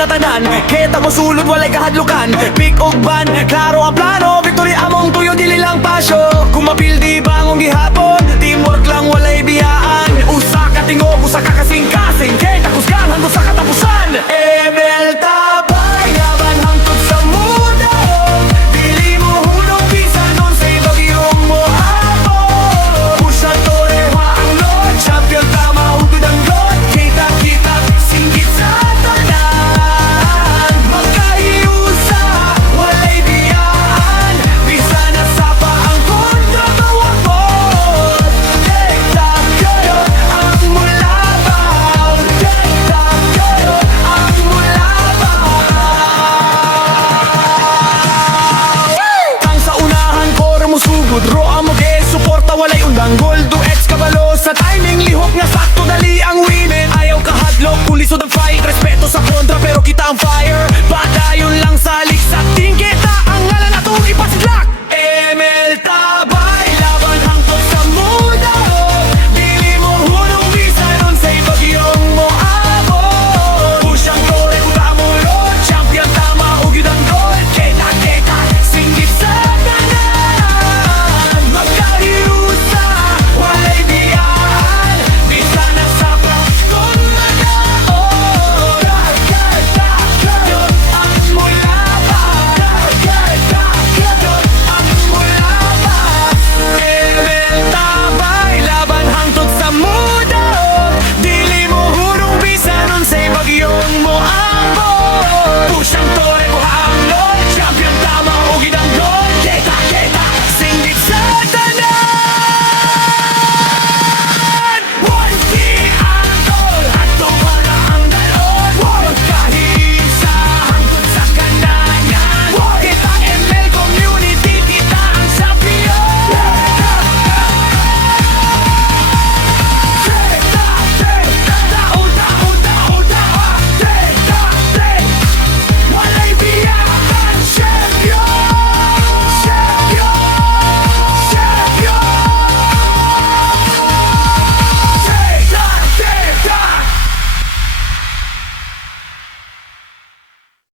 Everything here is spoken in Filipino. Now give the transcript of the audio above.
Na tanan, kita mo sulod walay kahadlukan. Pick og ban, klaro ang plano. Victory among tuyo, dili lang pasyo. Kumapildi bangong gihapon, teamwork lang walay biyaan. Usa ka tingog, usa ka kasing-kasing. Kay takusgan hangtod sa katapusan. Ebel tabay, laban hangtod sa mundo. Dili mo hulog bisan nun sa bagyong mo hapon. Pusa torewa ang Lord, champion tama hutod ang God. Kita-kita, singgit sa Ro amo ge suporta walay undang gol duets kabalo sa timing lihok nga sakto dali ang winin. Ayaw kahadlok kung lisod ang fight, respeto sa kontra pero kita ang fight.